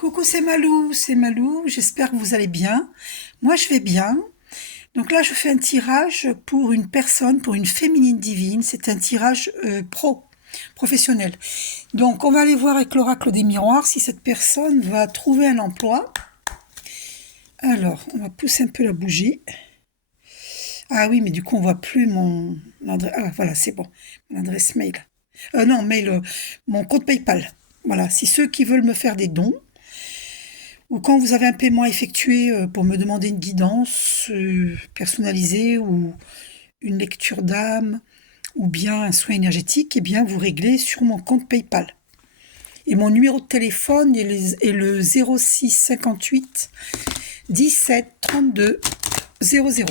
Coucou, c'est Malou, j'espère que vous allez bien. Moi, je vais bien. Donc là, je fais un tirage pour une personne, pour une féminine divine. C'est un tirage professionnel. Donc, on va aller voir avec l'oracle des miroirs si cette personne va trouver un emploi. Alors, on va pousser un peu la bougie. Ah oui, mais du coup, on voit plus mon adresse. Ah, voilà, c'est bon. Mon adresse mail. Non, mail, mon compte PayPal. Voilà, si ceux qui veulent me faire des dons, ou quand vous avez un paiement à effectuer pour me demander une guidance personnalisée ou une lecture d'âme ou bien un soin énergétique, eh bien vous réglez sur mon compte PayPal. Et mon numéro de téléphone est le 06 58 17 32 00.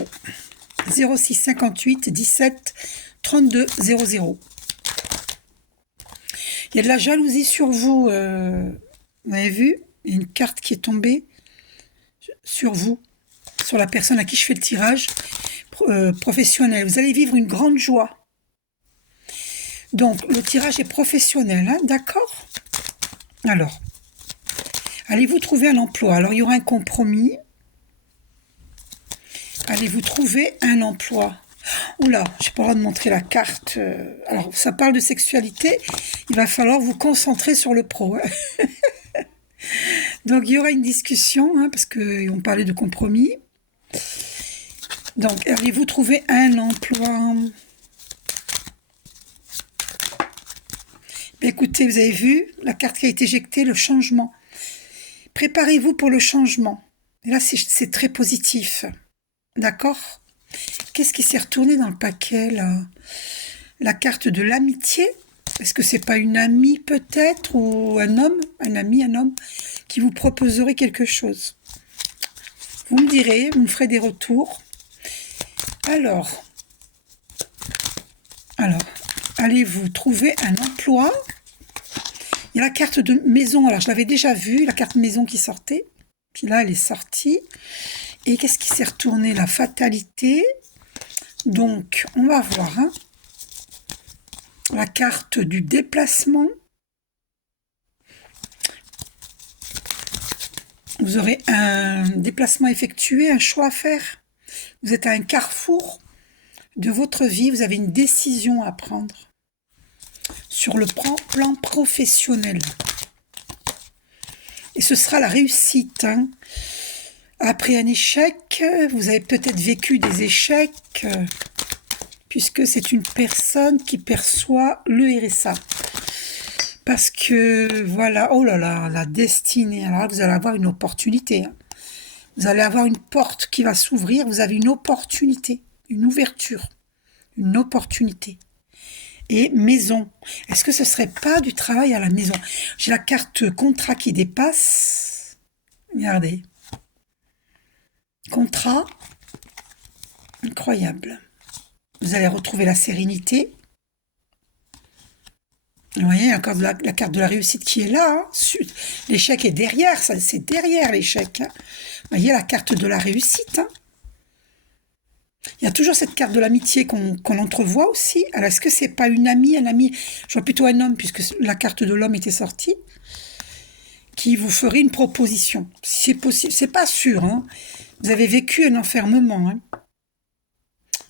06 58 17 32 00. Il y a de la jalousie sur vous, vous avez vu? Il y a une carte qui est tombée sur vous, sur la personne à qui je fais le tirage professionnel. Vous allez vivre une grande joie. Donc, le tirage est professionnel, hein, d'accord? Alors, allez-vous trouver un emploi? Alors, il y aura un compromis. Allez-vous trouver un emploi? Oula, j'ai pas le droit de montrer la carte. Alors, ça parle de sexualité. Il va falloir vous concentrer sur le pro. Hein. Donc, il y aura une discussion, hein, parce qu'on parlait de compromis. Donc, allez-vous trouver un emploi? Écoutez, vous avez vu la carte qui a été éjectée, le changement. Préparez-vous pour le changement. Et là, c'est très positif. D'accord? Qu'est-ce qui s'est retourné dans le paquet, là? La carte de l'amitié? Est-ce que c'est pas une amie, peut-être? Ou un homme? Un ami, un homme? Qui vous proposerait quelque chose? Vous me direz, vous me ferez des retours. Alors, allez-vous trouver un emploi? Il y a la carte de maison. Alors, je l'avais déjà vue, la carte maison qui sortait. Puis là, elle est sortie. Et qu'est-ce qui s'est retourné? La fatalité. Donc, on va voir. Hein. La carte du déplacement. Vous aurez un déplacement effectué, un choix à faire. Vous êtes à un carrefour de votre vie. Vous avez une décision à prendre. Sur le plan professionnel. Et ce sera la réussite. Hein. Après un échec, vous avez peut-être vécu des échecs, puisque c'est une personne qui perçoit le RSA. Parce que, voilà, oh là là, la destinée. Alors là, vous allez avoir une opportunité. Hein. Vous allez avoir une porte qui va s'ouvrir. Vous avez une opportunité, une ouverture, une opportunité. Et maison. Est-ce que ce serait pas du travail à la maison? J'ai la carte contrat qui dépasse. Regardez. Contrat. Incroyable. Vous allez retrouver la sérénité. Vous voyez, encore la carte de la réussite qui est là. Hein. L'échec est derrière, ça, c'est derrière l'échec. Hein. Vous voyez la carte de la réussite. Hein. Il y a toujours cette carte de l'amitié qu'on entrevoit aussi. Alors, est-ce que c'est pas une amie, un ami? Je vois plutôt un homme, puisque la carte de l'homme était sortie, qui vous ferait une proposition. Si c'est possible, c'est pas sûr. Hein. Vous avez vécu un enfermement, hein.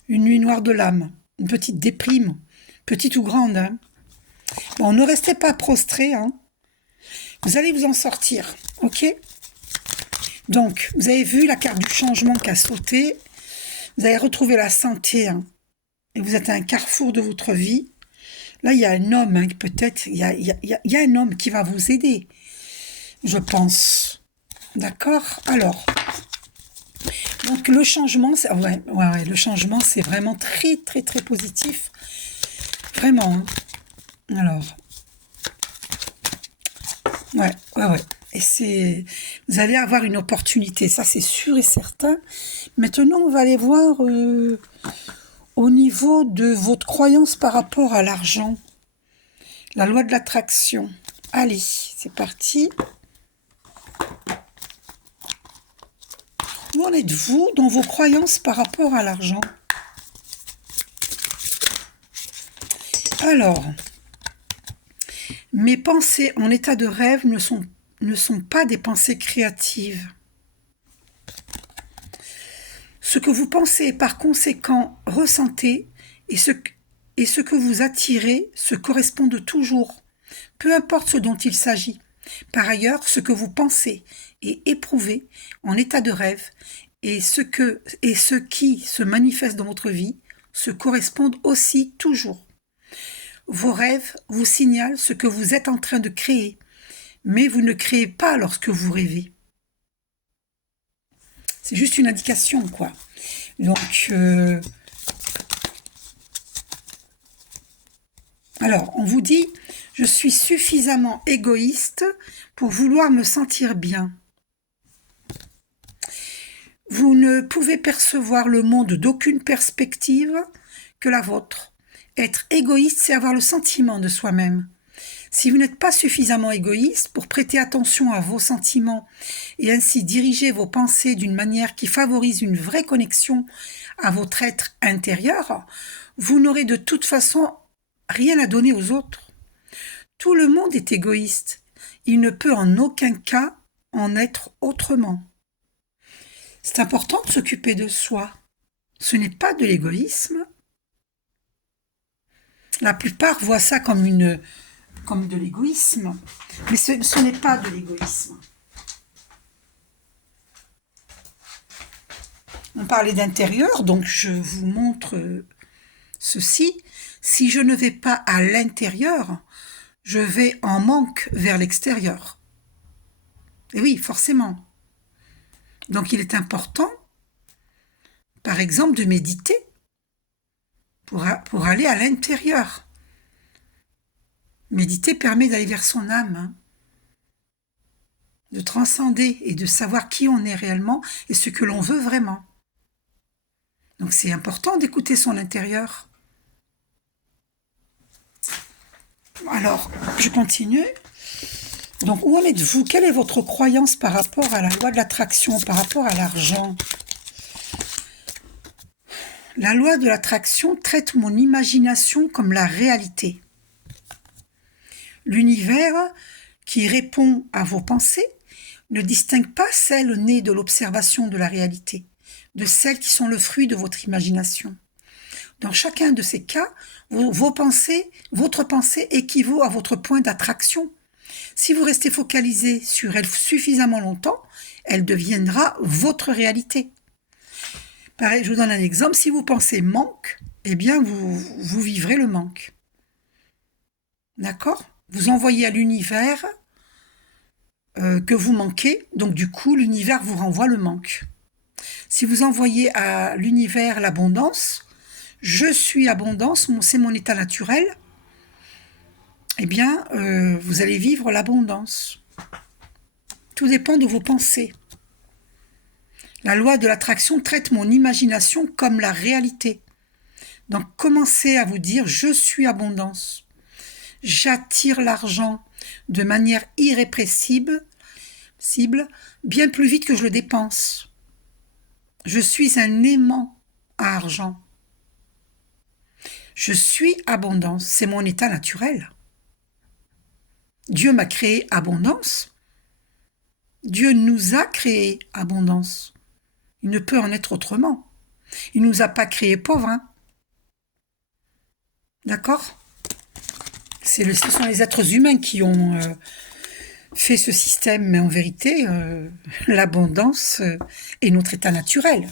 Une nuit noire de l'âme, une petite déprime, petite ou grande. Hein. Bon, ne restez pas prostrés. Hein. Vous allez vous en sortir, ok? Donc, vous avez vu la carte du changement qui a sauté. Vous allez retrouver la santé, hein, et vous êtes à un carrefour de votre vie. Là, il y a un homme, hein, peut-être, il y a un homme qui va vous aider, je pense. D'accord? Alors, donc le changement, ouais, le changement, c'est vraiment très, très, très positif. Vraiment. Hein. Alors, ouais. Et vous allez avoir une opportunité, ça c'est sûr et certain. Maintenant, on va aller voir au niveau de votre croyance par rapport à l'argent. La loi de l'attraction. Allez, c'est parti. Où en êtes-vous dans vos croyances par rapport à l'argent? Alors, mes pensées en état de rêve ne sont ne sont pas des pensées créatives. Ce que vous pensez et par conséquent ressentez et ce que vous attirez se correspondent toujours, peu importe ce dont il s'agit. Par ailleurs, ce que vous pensez et éprouvez en état de rêve et ce qui se manifeste dans votre vie se correspondent aussi toujours. Vos rêves vous signalent ce que vous êtes en train de créer, mais vous ne créez pas lorsque vous rêvez. C'est juste une indication, quoi. Donc, alors, on vous dit, je suis suffisamment égoïste pour vouloir me sentir bien. Vous ne pouvez percevoir le monde d'aucune perspective que la vôtre. Être égoïste, c'est avoir le sentiment de soi-même. Si vous n'êtes pas suffisamment égoïste pour prêter attention à vos sentiments et ainsi diriger vos pensées d'une manière qui favorise une vraie connexion à votre être intérieur, vous n'aurez de toute façon rien à donner aux autres. Tout le monde est égoïste. Il ne peut en aucun cas en être autrement. C'est important de s'occuper de soi. Ce n'est pas de l'égoïsme. La plupart voient ça comme de l'égoïsme, mais ce n'est pas de l'égoïsme. On parlait d'intérieur, donc je vous montre ceci. Si je ne vais pas à l'intérieur, je vais en manque vers l'extérieur. Et oui, forcément. Donc il est important, par exemple, de méditer pour aller à l'intérieur. Méditer permet d'aller vers son âme, de transcender et de savoir qui on est réellement et ce que l'on veut vraiment. Donc c'est important d'écouter son intérieur. Alors, je continue. Donc, où en êtes-vous? Quelle est votre croyance par rapport à la loi de l'attraction, par rapport à l'argent? La loi de l'attraction traite mon imagination comme la réalité. L'univers qui répond à vos pensées ne distingue pas celles nées de l'observation de la réalité, de celles qui sont le fruit de votre imagination. Dans chacun de ces cas, votre pensée équivaut à votre point d'attraction. Si vous restez focalisé sur elle suffisamment longtemps, elle deviendra votre réalité. Pareil, je vous donne un exemple. Si vous pensez manque, eh bien, vous vivrez le manque. D'accord? Vous envoyez à l'univers que vous manquez, donc du coup, l'univers vous renvoie le manque. Si vous envoyez à l'univers l'abondance, je suis abondance, c'est mon état naturel, eh bien, vous allez vivre l'abondance. Tout dépend de vos pensées. La loi de l'attraction traite mon imagination comme la réalité. Donc, commencez à vous dire « je suis abondance ». J'attire l'argent de manière irrépressible, bien plus vite que je le dépense. Je suis un aimant à argent. Je suis abondance, c'est mon état naturel. Dieu m'a créé abondance. Dieu nous a créé abondance. Il ne peut en être autrement. Il ne nous a pas créés pauvres. Hein. D'accord ? Ce sont les êtres humains qui ont fait ce système, mais en vérité, l'abondance est notre état naturel.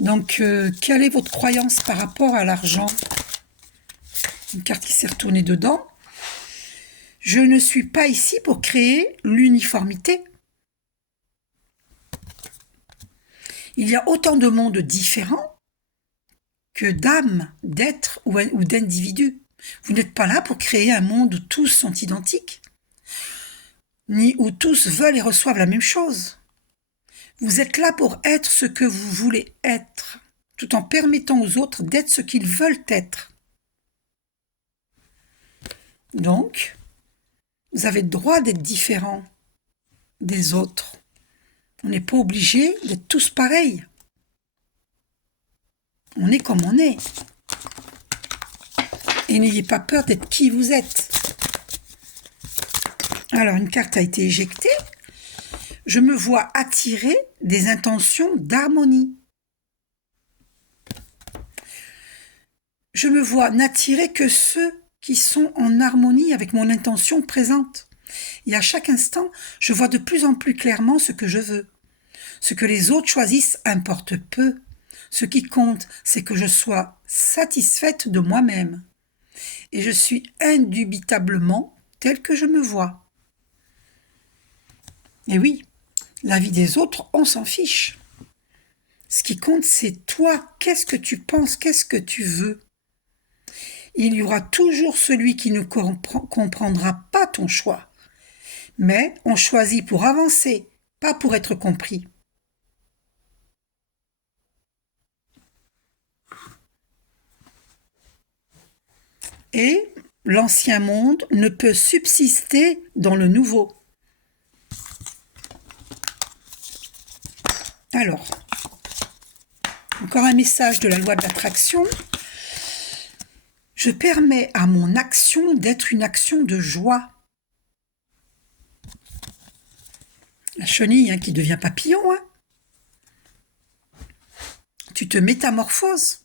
Donc, quelle est votre croyance par rapport à l'argent? Une carte qui s'est retournée dedans. Je ne suis pas ici pour créer l'uniformité. Il y a autant de mondes différents que d'âmes, d'êtres ou d'individus. Vous n'êtes pas là pour créer un monde où tous sont identiques, ni où tous veulent et reçoivent la même chose. Vous êtes là pour être ce que vous voulez être, tout en permettant aux autres d'être ce qu'ils veulent être. Donc, vous avez le droit d'être différent des autres. On n'est pas obligé d'être tous pareils. On est comme on est. Et n'ayez pas peur d'être qui vous êtes. Alors, une carte a été éjectée. Je me vois attirer des intentions d'harmonie. Je me vois n'attirer que ceux qui sont en harmonie avec mon intention présente. Et à chaque instant, je vois de plus en plus clairement ce que je veux. Ce que les autres choisissent importe peu. Ce qui compte, c'est que je sois satisfaite de moi-même. Et je suis indubitablement telle que je me vois. Et oui, la vie des autres, on s'en fiche. Ce qui compte, c'est toi. Qu'est-ce que tu penses? Qu'est-ce que tu veux? Il y aura toujours celui qui ne comprendra pas ton choix. Mais on choisit pour avancer, pas pour être compris. Et l'ancien monde ne peut subsister dans le nouveau. Alors, encore un message de la loi de l'attraction. Je permets à mon action d'être une action de joie. La chenille qui devient papillon. Tu te métamorphoses.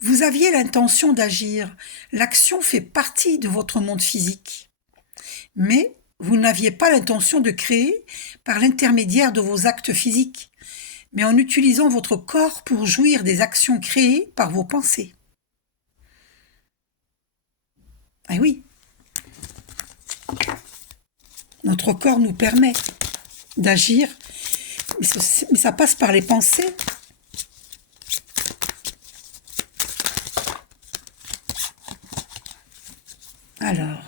Vous aviez l'intention d'agir. L'action fait partie de votre monde physique. Mais vous n'aviez pas l'intention de créer par l'intermédiaire de vos actes physiques, mais en utilisant votre corps pour jouir des actions créées par vos pensées. Ah oui. Notre corps nous permet d'agir, mais ça passe par les pensées. Alors,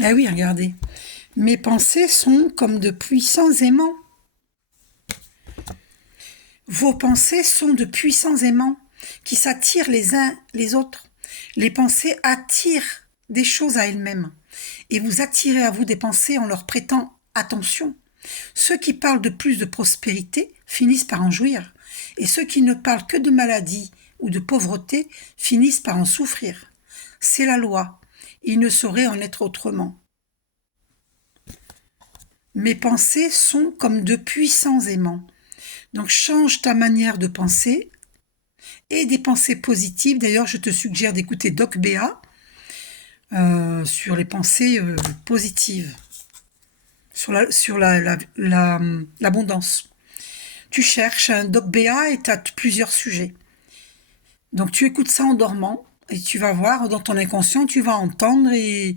ah oui, regardez. Mes pensées sont comme de puissants aimants. Vos pensées sont de puissants aimants qui s'attirent les uns les autres. Les pensées attirent des choses à elles-mêmes. Et vous attirez à vous des pensées en leur prêtant attention. Ceux qui parlent de plus de prospérité finissent par en jouir. Et ceux qui ne parlent que de maladie ou de pauvreté finissent par en souffrir. C'est la loi. Il ne saurait en être autrement. Mes pensées sont comme de puissants aimants. Donc change ta manière de penser et des pensées positives. D'ailleurs, je te suggère d'écouter Doc Béa sur les pensées positives, sur l'abondance. Tu cherches un Doc Béa et tu as plusieurs sujets. Donc tu écoutes ça en dormant et tu vas voir dans ton inconscient, tu vas entendre et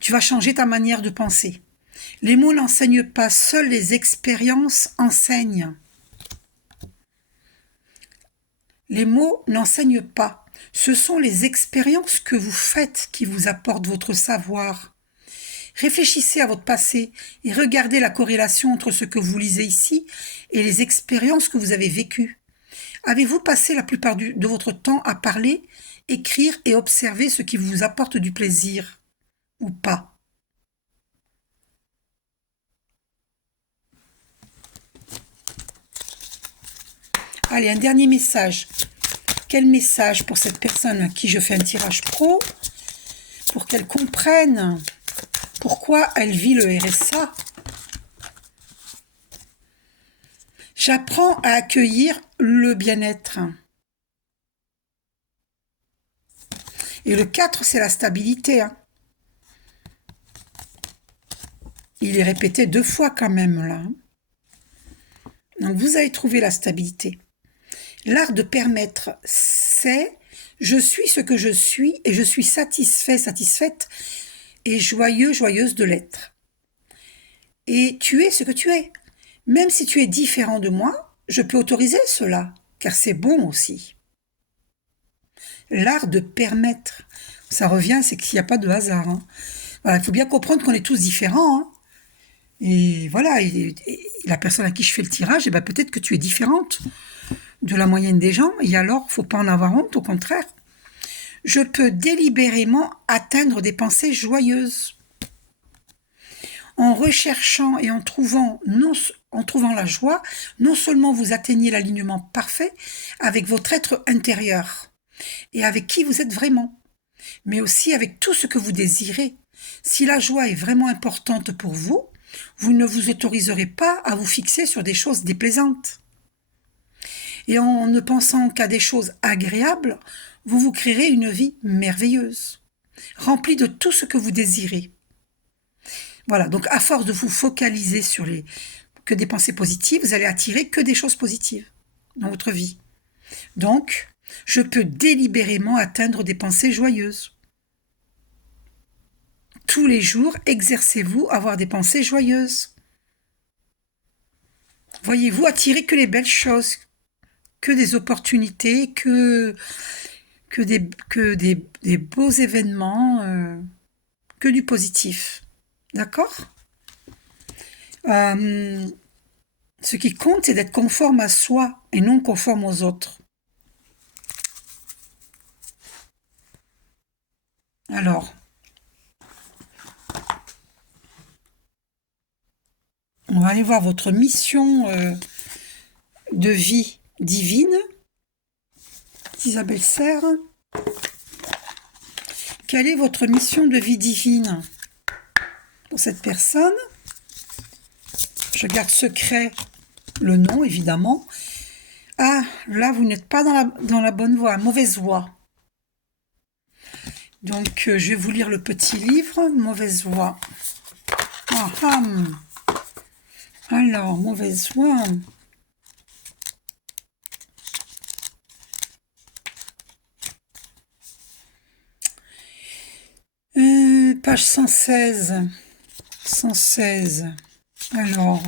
tu vas changer ta manière de penser. Les mots n'enseignent pas, seules les expériences enseignent. Les mots n'enseignent pas. Ce sont les expériences que vous faites qui vous apportent votre savoir. Réfléchissez à votre passé et regardez la corrélation entre ce que vous lisez ici et les expériences que vous avez vécues. Avez-vous passé la plupart de votre temps à parler, écrire et observer ce qui vous apporte du plaisir ou pas? Allez, un dernier message. Quel message pour cette personne à qui je fais un tirage pro, pour qu'elle comprenne pourquoi elle vit le RSA. J'apprends à accueillir le bien-être. Et le 4, c'est la stabilité. Il est répété 2 fois quand même, là. Donc, vous avez trouvé la stabilité. L'art de permettre, c'est « je suis ce que je suis et je suis satisfait, satisfaite et joyeux, joyeuse de l'être. » Et tu es ce que tu es. Même si tu es différent de moi, je peux autoriser cela, car c'est bon aussi. L'art de permettre, ça revient, c'est qu'il n'y a pas de hasard. Voilà, il faut bien comprendre qu'on est tous différents. Et voilà, et la personne à qui je fais le tirage, peut-être que tu es différente de la moyenne des gens, et alors, faut pas en avoir honte, au contraire. Je peux délibérément atteindre des pensées joyeuses. En recherchant et en trouvant en trouvant la joie, non seulement vous atteignez l'alignement parfait avec votre être intérieur et avec qui vous êtes vraiment, mais aussi avec tout ce que vous désirez. Si la joie est vraiment importante pour vous, vous ne vous autoriserez pas à vous fixer sur des choses déplaisantes. Et en ne pensant qu'à des choses agréables, vous vous créerez une vie merveilleuse, remplie de tout ce que vous désirez. Voilà, donc à force de vous focaliser sur que des pensées positives, vous allez attirer que des choses positives dans votre vie. Donc, je peux délibérément atteindre des pensées joyeuses. Tous les jours, exercez-vous à avoir des pensées joyeuses. Voyez-vous attirer que les belles choses, que des opportunités, que des beaux événements, que du positif. D'accord ? Ce qui compte, c'est d'être conforme à soi et non conforme aux autres. Alors, on va aller voir votre mission de vie divine. Isabelle Serre. Quelle est votre mission de vie divine pour cette personne? Je garde secret le nom, évidemment. Ah, là, vous n'êtes pas dans la bonne voie, mauvaise voie. Donc, je vais vous lire le petit livre, mauvaise voie. Ah, alors, mauvaise voie. Page 116. 116. Alors.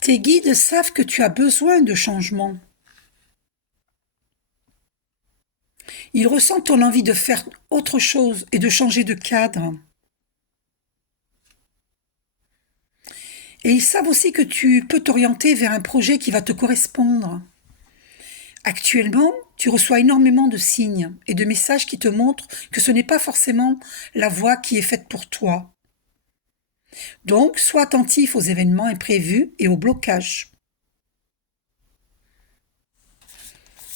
Tes guides savent que tu as besoin de changement. Ils ressentent ton envie de faire autre chose et de changer de cadre. Et ils savent aussi que tu peux t'orienter vers un projet qui va te correspondre. Actuellement, tu reçois énormément de signes et de messages qui te montrent que ce n'est pas forcément la voie qui est faite pour toi. Donc, sois attentif aux événements imprévus et aux blocages.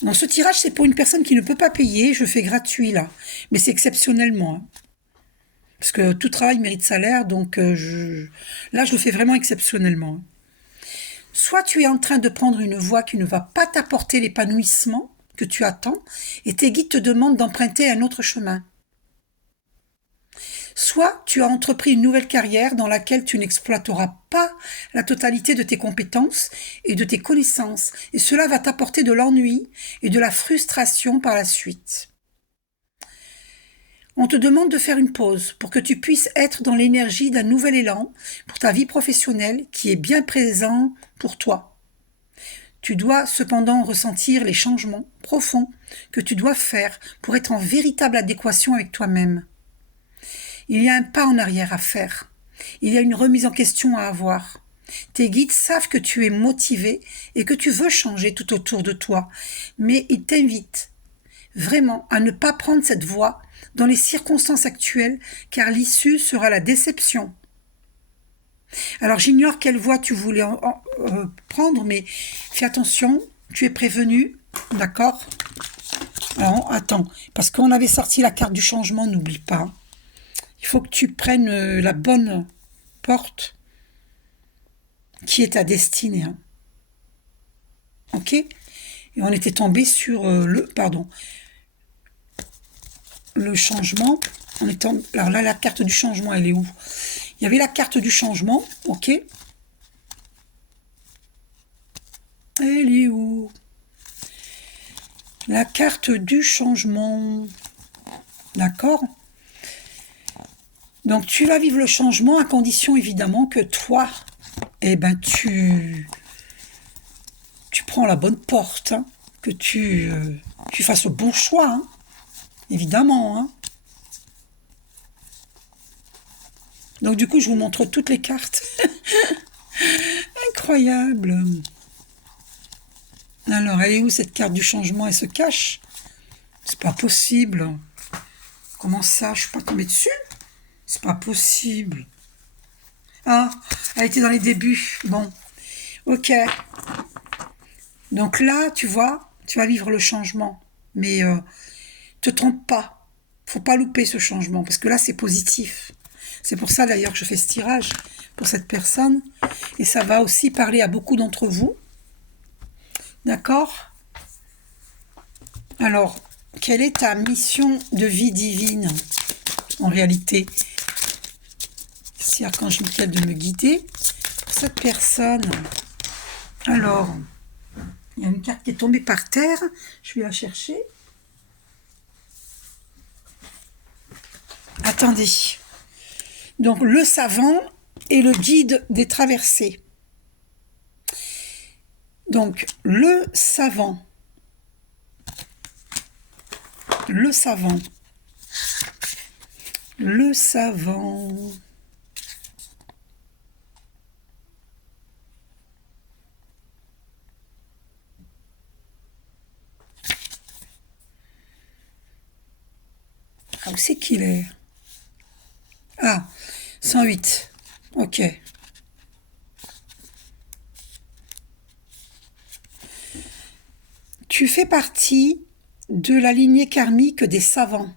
Dans ce tirage, c'est pour une personne qui ne peut pas payer, je fais gratuit là, mais c'est exceptionnellement. Parce que tout travail mérite salaire, donc là, je le fais vraiment exceptionnellement. Soit tu es en train de prendre une voie qui ne va pas t'apporter l'épanouissement que tu attends, et tes guides te demandent d'emprunter un autre chemin. Soit tu as entrepris une nouvelle carrière dans laquelle tu n'exploiteras pas la totalité de tes compétences et de tes connaissances, et cela va t'apporter de l'ennui et de la frustration par la suite. On te demande de faire une pause pour que tu puisses être dans l'énergie d'un nouvel élan pour ta vie professionnelle qui est bien présent pour toi. Tu dois cependant ressentir les changements profonds que tu dois faire pour être en véritable adéquation avec toi-même. Il y a un pas en arrière à faire. Il y a une remise en question à avoir. Tes guides savent que tu es motivé et que tu veux changer tout autour de toi, mais ils t'invitent vraiment à ne pas prendre cette voie dans les circonstances actuelles, car l'issue sera la déception. Alors j'ignore quelle voie tu voulais prendre, mais fais attention, tu es prévenu, d'accord? Alors attends, parce qu'on avait sorti la carte du changement, n'oublie pas. Il faut que tu prennes la bonne porte qui est ta destinée. Hein. Ok? Et on était tombé sur le changement. Alors là, la carte du changement, elle est où? Il y avait la carte du changement, ok? Elle est où? La carte du changement. D'accord? Donc, tu vas vivre le changement à condition, évidemment, que toi, tu prends la bonne porte, hein, que tu fasses le bon choix, hein, évidemment. Hein. Donc, du coup, je vous montre toutes les cartes. Incroyable. Alors, elle est où, cette carte du changement? Elle se cache? C'est pas possible. Comment ça? Je suis pas tombée dessus? C'est pas possible. Ah, elle était dans les débuts. Bon, ok. Donc là, tu vois, tu vas vivre le changement. Mais te trompe pas. Faut pas louper ce changement, parce que là, c'est positif. C'est pour ça, d'ailleurs, que je fais ce tirage pour cette personne. Et ça va aussi parler à beaucoup d'entre vous. D'accord? Alors, quelle est ta mission de vie divine, en réalité? Si Archange Michael de me guider pour cette personne. Alors, il y a une carte qui est tombée par terre. Je vais la chercher. Attendez. Donc, le savant et le guide des traversées. Donc, le savant. Le savant. Le savant. Ah, où c'est qu'il est? Ah, 108. Ok. Tu fais partie de la lignée karmique des savants.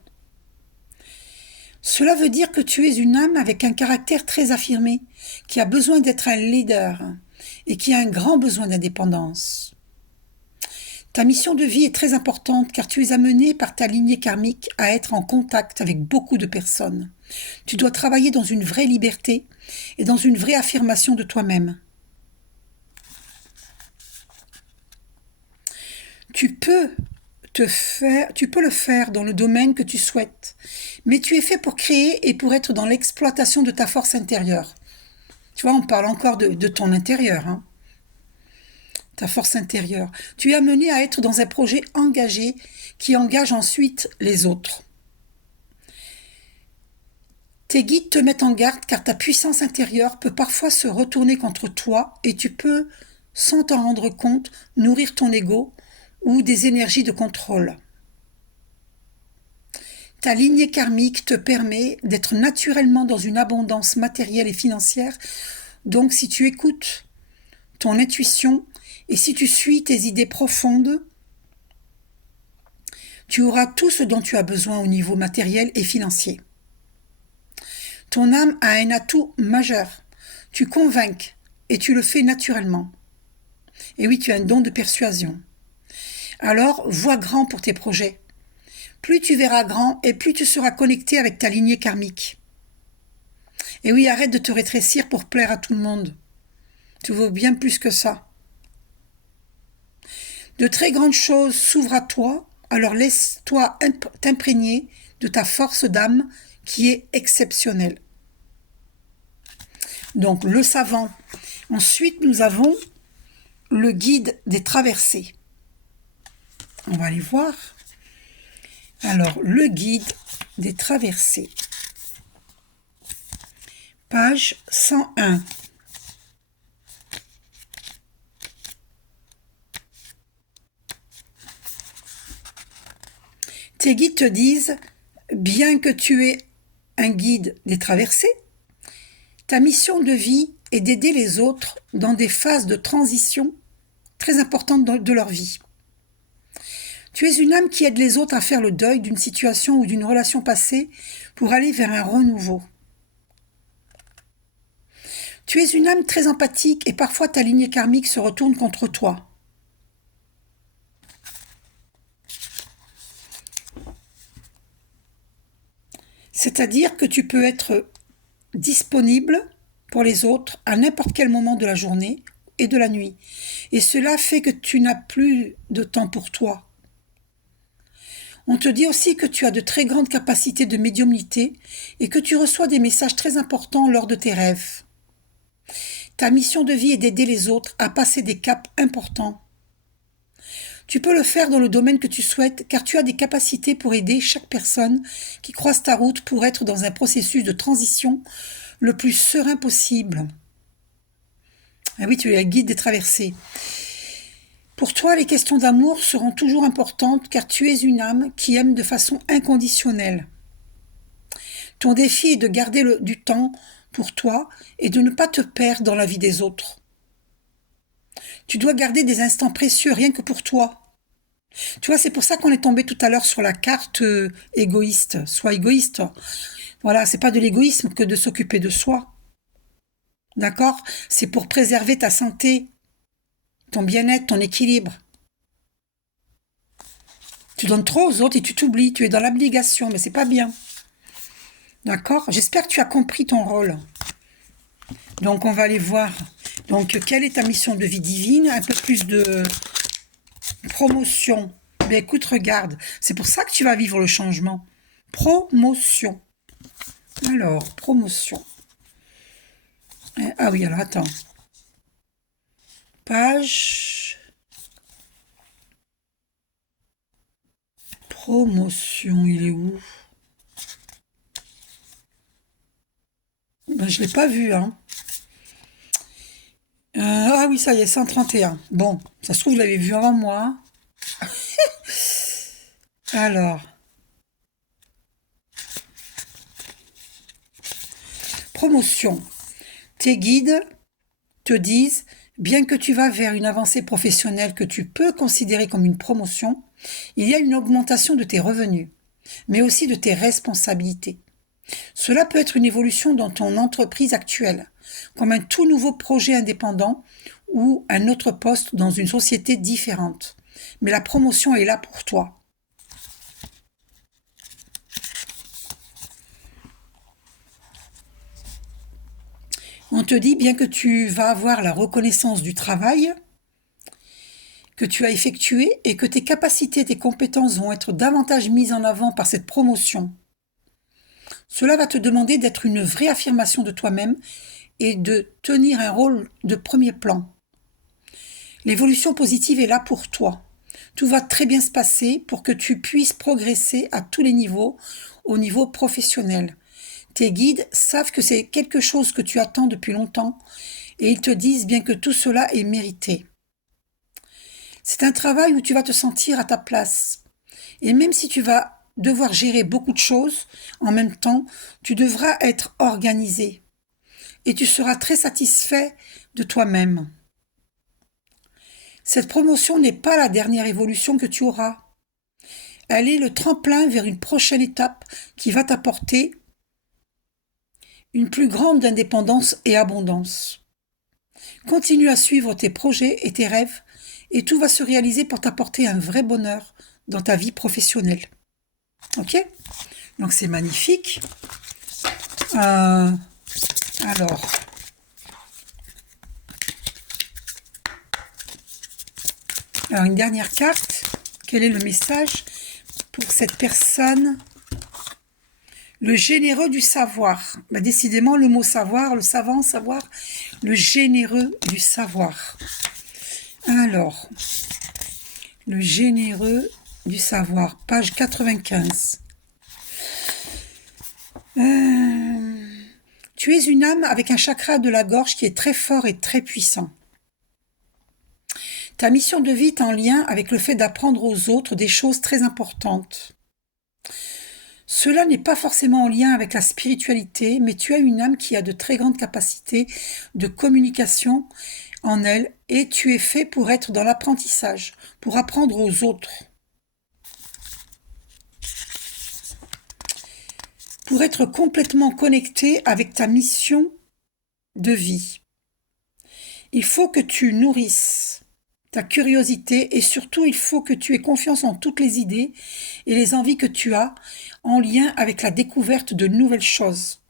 Cela veut dire que tu es une âme avec un caractère très affirmé, qui a besoin d'être un leader et qui a un grand besoin d'indépendance. Ta mission de vie est très importante car tu es amené par ta lignée karmique à être en contact avec beaucoup de personnes. Tu dois travailler dans une vraie liberté et dans une vraie affirmation de toi-même. Tu peux le faire dans le domaine que tu souhaites, mais tu es fait pour créer et pour être dans l'exploitation de ta force intérieure. Tu vois, on parle encore de ton intérieur, hein, ta force intérieure. Tu es amené à être dans un projet engagé qui engage ensuite les autres. Tes guides te mettent en garde car ta puissance intérieure peut parfois se retourner contre toi et tu peux, sans t'en rendre compte, nourrir ton ego ou des énergies de contrôle. Ta lignée karmique te permet d'être naturellement dans une abondance matérielle et financière. Donc si tu écoutes ton intuition et si tu suis tes idées profondes, tu auras tout ce dont tu as besoin au niveau matériel et financier. Ton âme a un atout majeur. Tu convaincs et tu le fais naturellement. Et oui, tu as un don de persuasion. Alors, vois grand pour tes projets. Plus tu verras grand et plus tu seras connecté avec ta lignée karmique. Et oui, arrête de te rétrécir pour plaire à tout le monde. Tu vaux bien plus que ça. De très grandes choses s'ouvrent à toi, alors laisse-toi t'imprégner de ta force d'âme qui est exceptionnelle. Donc, le savant. Ensuite, nous avons le guide des traversées. On va aller voir. Alors, le guide des traversées. Page 101. Tes guides te disent, bien que tu aies un guide des traversées, ta mission de vie est d'aider les autres dans des phases de transition très importantes de leur vie. Tu es une âme qui aide les autres à faire le deuil d'une situation ou d'une relation passée pour aller vers un renouveau. Tu es une âme très empathique et parfois ta lignée karmique se retourne contre toi. C'est-à-dire que tu peux être disponible pour les autres à n'importe quel moment de la journée et de la nuit. Et cela fait que tu n'as plus de temps pour toi. On te dit aussi que tu as de très grandes capacités de médiumnité et que tu reçois des messages très importants lors de tes rêves. Ta mission de vie est d'aider les autres à passer des caps importants. Tu peux le faire dans le domaine que tu souhaites car tu as des capacités pour aider chaque personne qui croise ta route pour être dans un processus de transition le plus serein possible. Ah oui, tu es un guide des traversées. Pour toi, les questions d'amour seront toujours importantes car tu es une âme qui aime de façon inconditionnelle. Ton défi est de garder du temps pour toi et de ne pas te perdre dans la vie des autres. Tu dois garder des instants précieux rien que pour toi. Tu vois, c'est pour ça qu'on est tombé tout à l'heure sur la carte égoïste. Sois égoïste. Voilà, c'est pas de l'égoïsme que de s'occuper de soi. D'accord? C'est pour préserver ta santé, ton bien-être, ton équilibre. Tu donnes trop aux autres et tu t'oublies. Tu es dans l'obligation, mais c'est pas bien. D'accord? J'espère que tu as compris ton rôle. Donc, on va aller voir. Donc, quelle est ta mission de vie divine? Un peu plus de promotion. Ben écoute, regarde. C'est pour ça que tu vas vivre le changement. Promotion. Alors, promotion. Ah oui, alors attends. Page. Promotion, il est où? Ben, je ne l'ai pas vu, hein. Ah oui, ça y est, 131. Bon, ça se trouve, vous l'avez vu avant moi. Alors, promotion. Tes guides te disent, bien que tu vas vers une avancée professionnelle que tu peux considérer comme une promotion, il y a une augmentation de tes revenus, mais aussi de tes responsabilités. Cela peut être une évolution dans ton entreprise actuelle, comme un tout nouveau projet indépendant ou un autre poste dans une société différente. Mais la promotion est là pour toi. On te dit, bien que tu vas avoir la reconnaissance du travail que tu as effectué et que tes capacités et tes compétences vont être davantage mises en avant par cette promotion, cela va te demander d'être une vraie affirmation de toi-même et de tenir un rôle de premier plan. L'évolution positive est là pour toi. Tout va très bien se passer pour que tu puisses progresser à tous les niveaux, au niveau professionnel. Tes guides savent que c'est quelque chose que tu attends depuis longtemps et ils te disent bien que tout cela est mérité. C'est un travail où tu vas te sentir à ta place. Et même si tu vas devoir gérer beaucoup de choses en même temps, tu devras être organisé. Et tu seras très satisfait de toi-même. Cette promotion n'est pas la dernière évolution que tu auras. Elle est le tremplin vers une prochaine étape qui va t'apporter une plus grande indépendance et abondance. Continue à suivre tes projets et tes rêves et tout va se réaliser pour t'apporter un vrai bonheur dans ta vie professionnelle. Ok? Donc c'est magnifique. Alors, une dernière carte. Quel est le message pour cette personne? Le généreux du savoir. Bah, décidément, le mot savoir, le savant, savoir, le généreux du savoir. Alors, le généreux du savoir, page 95. Tu es une âme avec un chakra de la gorge qui est très fort et très puissant. Ta mission de vie est en lien avec le fait d'apprendre aux autres des choses très importantes. Cela n'est pas forcément en lien avec la spiritualité, mais tu as une âme qui a de très grandes capacités de communication en elle et tu es fait pour être dans l'apprentissage, pour apprendre aux autres. Pour être complètement connecté avec ta mission de vie. Il faut que tu nourrisses ta curiosité et surtout il faut que tu aies confiance en toutes les idées et les envies que tu as en lien avec la découverte de nouvelles choses.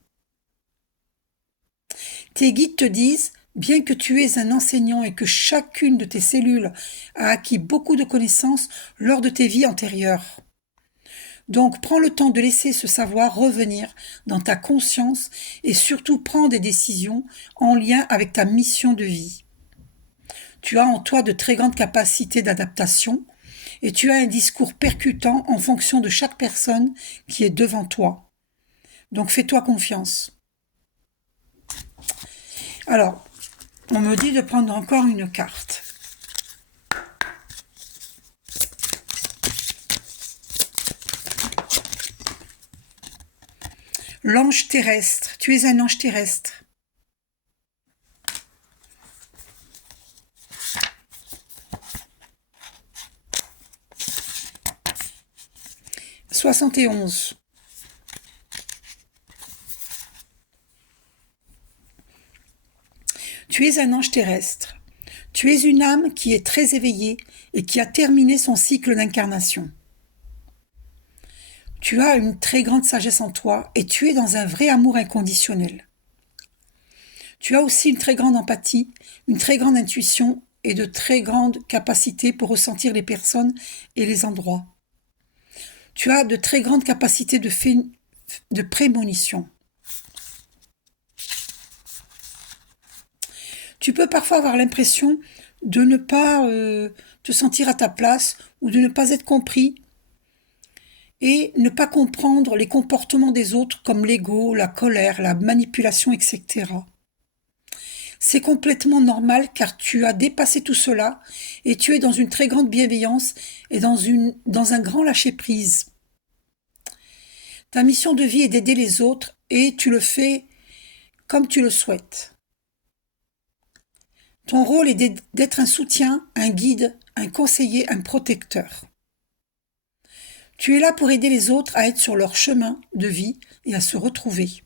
Tes guides te disent, bien que tu es un enseignant et que chacune de tes cellules a acquis beaucoup de connaissances lors de tes vies antérieures. Donc, prends le temps de laisser ce savoir revenir dans ta conscience et surtout prends des décisions en lien avec ta mission de vie. Tu as en toi de très grandes capacités d'adaptation et tu as un discours percutant en fonction de chaque personne qui est devant toi. Donc, fais-toi confiance. Alors, on me dit de prendre encore une carte. L'ange terrestre. Tu es un ange terrestre. 71. Tu es un ange terrestre. Tu es une âme qui est très éveillée et qui a terminé son cycle d'incarnation. Tu as une très grande sagesse en toi et tu es dans un vrai amour inconditionnel. Tu as aussi une très grande empathie, une très grande intuition et de très grandes capacités pour ressentir les personnes et les endroits. Tu as de très grandes capacités de prémonition. Tu peux parfois avoir l'impression de ne pas te sentir à ta place ou de ne pas être compris et ne pas comprendre les comportements des autres comme l'ego, la colère, la manipulation, etc. C'est complètement normal car tu as dépassé tout cela et tu es dans une très grande bienveillance et dans un grand lâcher-prise. Ta mission de vie est d'aider les autres et tu le fais comme tu le souhaites. Ton rôle est d'être un soutien, un guide, un conseiller, un protecteur. Tu es là pour aider les autres à être sur leur chemin de vie et à se retrouver.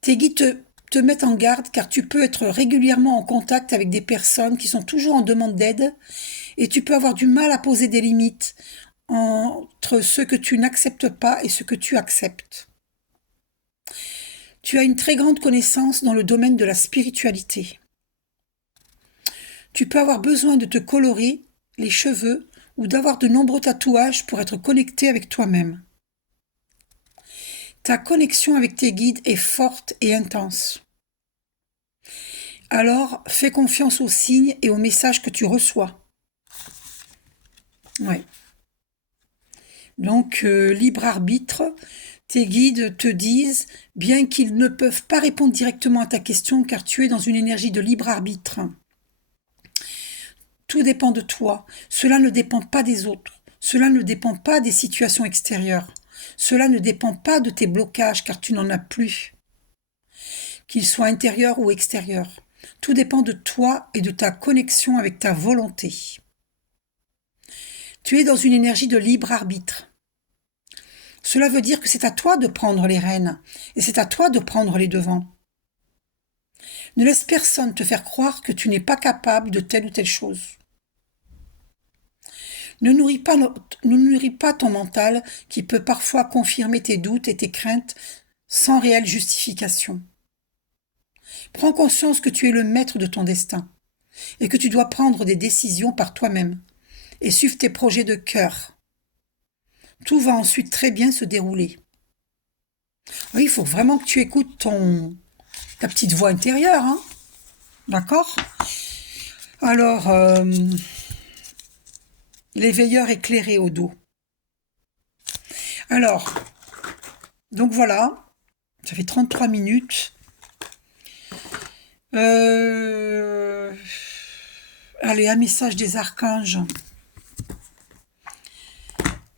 Tes guides te mettent en garde car tu peux être régulièrement en contact avec des personnes qui sont toujours en demande d'aide et tu peux avoir du mal à poser des limites entre ce que tu n'acceptes pas et ce que tu acceptes. Tu as une très grande connaissance dans le domaine de la spiritualité. Tu peux avoir besoin de te colorer les cheveux ou d'avoir de nombreux tatouages pour être connecté avec toi-même. Ta connexion avec tes guides est forte et intense. Alors, fais confiance aux signes et aux messages que tu reçois. Ouais. Donc, libre arbitre, tes guides te disent, bien qu'ils ne peuvent pas répondre directement à ta question car tu es dans une énergie de libre arbitre. Tout dépend de toi. Cela ne dépend pas des autres. Cela ne dépend pas des situations extérieures. Cela ne dépend pas de tes blocages car tu n'en as plus. Qu'ils soient intérieurs ou extérieurs. Tout dépend de toi et de ta connexion avec ta volonté. Tu es dans une énergie de libre arbitre. Cela veut dire que c'est à toi de prendre les rênes et c'est à toi de prendre les devants. Ne laisse personne te faire croire que tu n'es pas capable de telle ou telle chose. Ne nourris pas ton mental qui peut parfois confirmer tes doutes et tes craintes sans réelle justification. Prends conscience que tu es le maître de ton destin et que tu dois prendre des décisions par toi-même et suivre tes projets de cœur. Tout va ensuite très bien se dérouler. Oui, il faut vraiment que tu écoutes ta petite voix intérieure, hein. D'accord? Alors, les veilleurs éclairés au dos. Alors, donc voilà, ça fait 33 minutes. Allez, un message des archanges.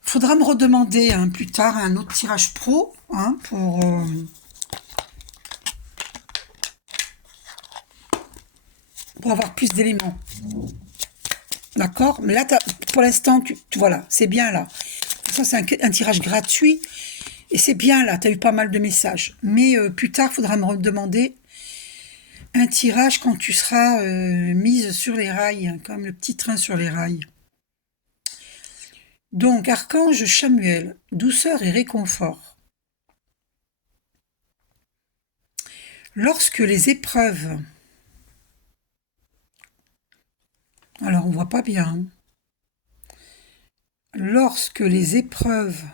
Faudra me redemander plus tard un autre tirage pro pour avoir plus d'éléments. D'accord? Mais là, pour l'instant, voilà, c'est bien là. Ça, c'est un tirage gratuit. Et c'est bien là, tu as eu pas mal de messages. Mais plus tard, il faudra me redemander un tirage quand tu seras mise sur les rails, comme le petit train sur les rails. Donc, archange Chamuel, douceur et réconfort. Lorsque les épreuves... Alors, on voit pas bien. Lorsque les épreuves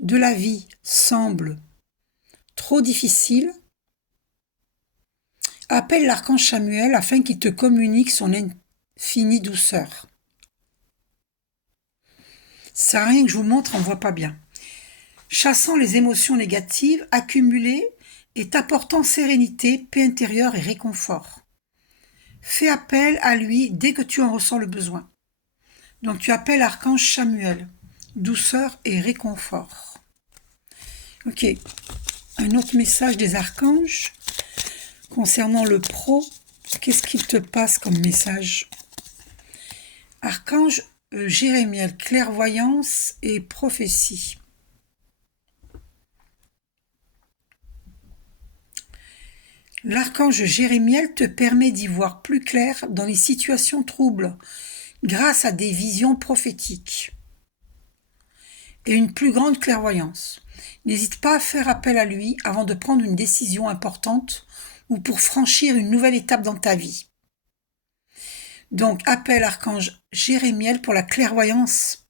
de la vie semblent trop difficiles, appelle l'archange Chamuel afin qu'il te communique son infinie douceur. Ça sert à rien que je vous montre, on ne voit pas bien. Chassant les émotions négatives accumulées et t'apportant sérénité, paix intérieure et réconfort. Fais appel à lui dès que tu en ressens le besoin. Donc tu appelles l'archange Chamuel. douceur et réconfort. Ok, un autre message des archanges concernant le pro. Qu'est-ce qu'il te passe comme message? Archange Jérémiel, clairvoyance et prophétie. L'archange Jérémiel te permet d'y voir plus clair dans les situations troubles grâce à des visions prophétiques et une plus grande clairvoyance. N'hésite pas à faire appel à lui avant de prendre une décision importante ou pour franchir une nouvelle étape dans ta vie. Donc, appelle l'archange Jérémiel pour la clairvoyance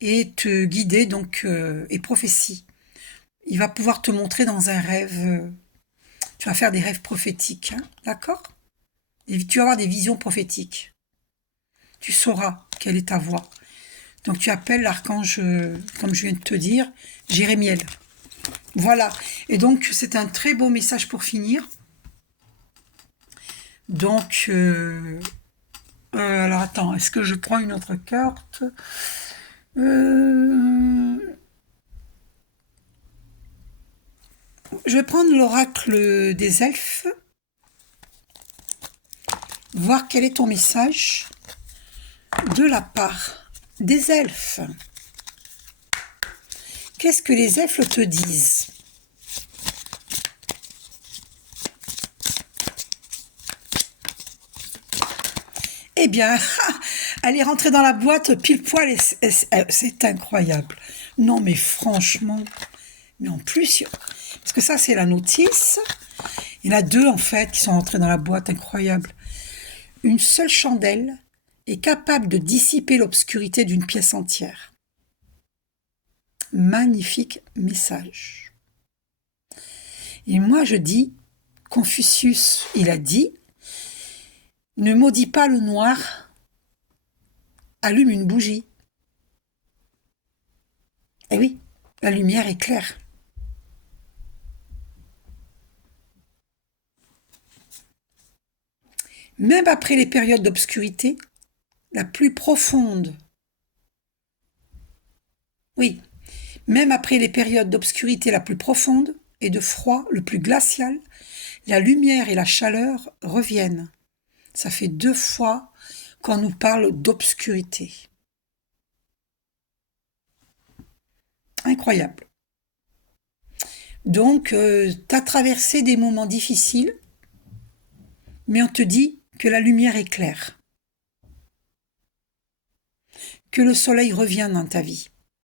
et te guider et prophétie. Il va pouvoir te montrer dans un rêve. Tu vas faire des rêves prophétiques, hein, d'accord? Et tu vas avoir des visions prophétiques. Tu sauras quelle est ta voix. Donc tu appelles l'archange, comme je viens de te dire, Jérémiel. Voilà. Et donc c'est un très beau message pour finir. Donc, alors attends, est-ce que je prends une autre carte? Je vais prendre l'oracle des elfes. Voir quel est ton message de la part des elfes. Qu'est-ce que les elfes te disent? Eh bien, elle est rentrée dans la boîte pile poil, c'est incroyable. Non, mais franchement, mais en plus, parce que ça, c'est la notice. Il y en a deux, en fait, qui sont rentrés dans la boîte, incroyable. Une seule chandelle est capable de dissiper l'obscurité d'une pièce entière. Magnifique message. Et moi, je dis, Confucius, il a dit, ne maudis pas le noir, allume une bougie. Eh oui, la lumière est claire. Même après les périodes d'obscurité, la plus profonde, oui, même après les périodes d'obscurité la plus profonde et de froid le plus glacial, la lumière et la chaleur reviennent. Ça fait 2 fois qu'on nous parle d'obscurité. Incroyable. Donc, tu as traversé des moments difficiles, mais on te dit que la lumière est claire, que le soleil revient dans ta vie.